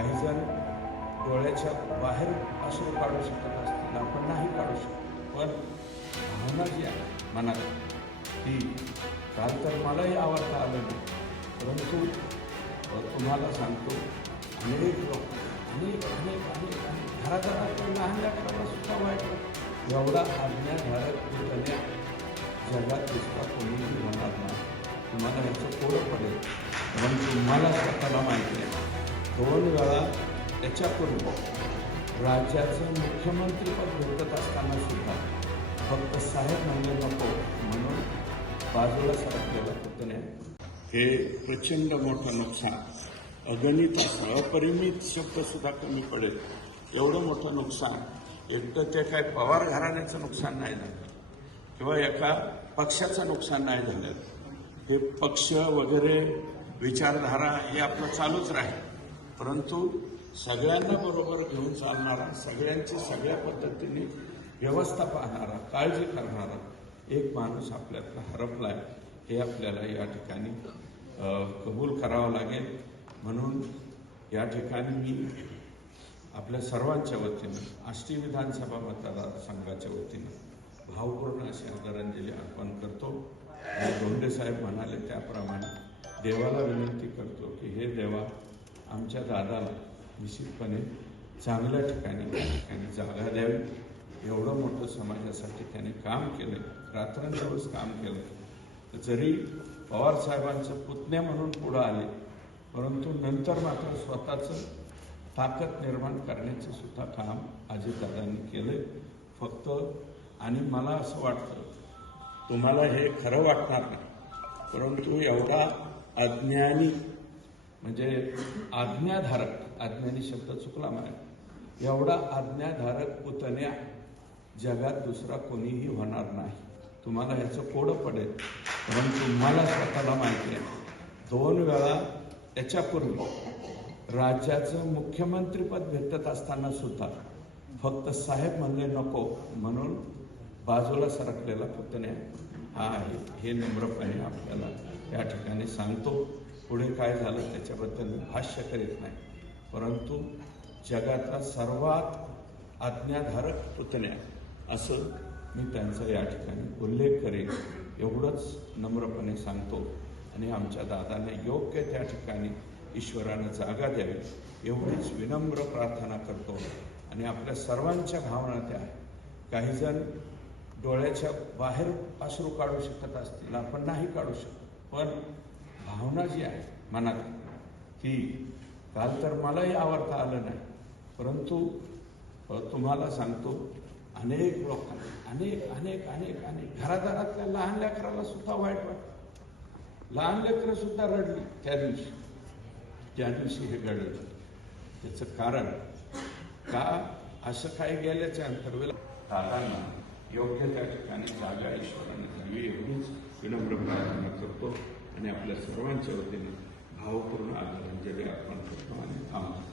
काही जण डोळ्याच्या बाहेर अश्रू काढू शकत असतील. आपण नाही काढू शकतो. पण भावना जी आहे मनात ती काल तर मलाही आवडता आलं नाही. परंतु तुम्हाला सांगतो अनेक लोक अनेक अनेक अनेक अनेक घराघरात लहान लेकराला सुद्धा वाईट एवढा आज्ञाधारक पुतण्या जगात दुसरा कोणीही होणार नाही. तुम्हाला ह्याचं कोरं पडेल. पण तुम्हाला स्वतःला माहिती आहे. दोन वेळा त्याच्यापूर्वी राज्याचं मुख्यमंत्रीपद भेटत असताना सुद्धा फक्त साहेब म्हणजे नको म्हणून बाजूला सरकलेला पुतण्या. हे प्रचंड मोठं नुकसान. अगणित असं अपरिमित शब्द सुद्धा कमी पडेल. एवढं मोठं नुकसान. एकटं ते काय पवार घराण्याचं नुकसान नाही झालं. किंवा एका पक्षाचं नुकसान नाही झालं. हे पक्ष वगैरे विचारधारा हे आपलं चालूच राहील. परंतु सगळ्यांना बरोबर घेऊन चालणारा सगळ्यांची सगळ्या पद्धतीने व्यवस्था पाहणारा काळजी करणारा एक माणूस आपल्यातला आहे हे आपल्याला या ठिकाणी कबूल करावं लागेल. म्हणून या ठिकाणी मी आपल्या सर्वांच्या वतीनं आष्टी विधानसभा मतदारसंघाच्या वतीनं भावपूर्ण अशी आदरांजली अर्पण करतो. आणि साहेब म्हणाले त्याप्रमाणे देवाला विनंती करतो आमच्या दादाला निश्चितपणे चांगल्या ठिकाणी त्या ठिकाणी जागा द्यावी. एवढं मोठं समाजासाठी त्याने काम केलं. रात्रंदिवस काम केलं. जरी पवार साहेबांचं पुतण्या म्हणून पुढं आले परंतु नंतर मात्र स्वतःचं ताकद निर्माण करण्याचं सुद्धा काम अजितदादांनी केलं फक्त आणि मला असं वाटतं तुम्हाला हे खरं वाटणार नाही परंतु एवढा अज्ञानी म्हणजे आज्ञाधारक आज्ञानी शब्द चुकला मला एवढा आज्ञाधारक पुतण्या जगात दुसरा कोणीही होणार नाही. तुम्हाला ह्याचं कोडं पडेल. परंतु तुम्हाला स्वतःला माहिती आहे दोन वेळा याच्यापूर्वी राज्याचं मुख्यमंत्रीपद भेटत असताना सुद्धा फक्त साहेब म्हणले नको म्हणून बाजूला सरकलेला पुतण्या हा आहे. हे नम्रपणे आपल्याला या ठिकाणी सांगतो. पुढे काय झालं त्याच्याबद्दल मी भाष्य करीत नाही. परंतु जगातला सर्वात आज्ञाधारक पुतण्या असं मी त्यांचा या ठिकाणी उल्लेख करेन. एवढंच नम्रपणे सांगतो. आणि आमच्या दादाने योग्य त्या ठिकाणी ईश्वरानं जागा द्यावी. एवढीच विनम्र प्रार्थना करतो. आणि आपल्या सर्वांच्या भावना त्या आहेत. काही जण डोळ्याच्या बाहेर अश्रू काढू शकत असतील. आपण नाही काढू शकत. पण भावना जी आहे मनात की काल तर मलाही आवडता आलं नाही परंतु तुम्हाला सांगतो अनेक लोकांना अनेक अनेक अनेक अनेक घरादारातल्या लहान लेकराला सुद्धा वाईट वाटतं. लहान लेकरं सुद्धा रडली त्या दिवशी. त्या दिवशी हे घडलं. त्याचं कारण का असं काही गेल्याच्या अंतर्वेला दादांना योग्य त्या ठिकाणी जागा ईश्वराने द्यावी एवढीच विनम्र प्रार्थना करतो. आणि आपल्या सर्वांच्या वतीने भावपूर्ण आदरांजली अर्पण करतो आणि थांबतो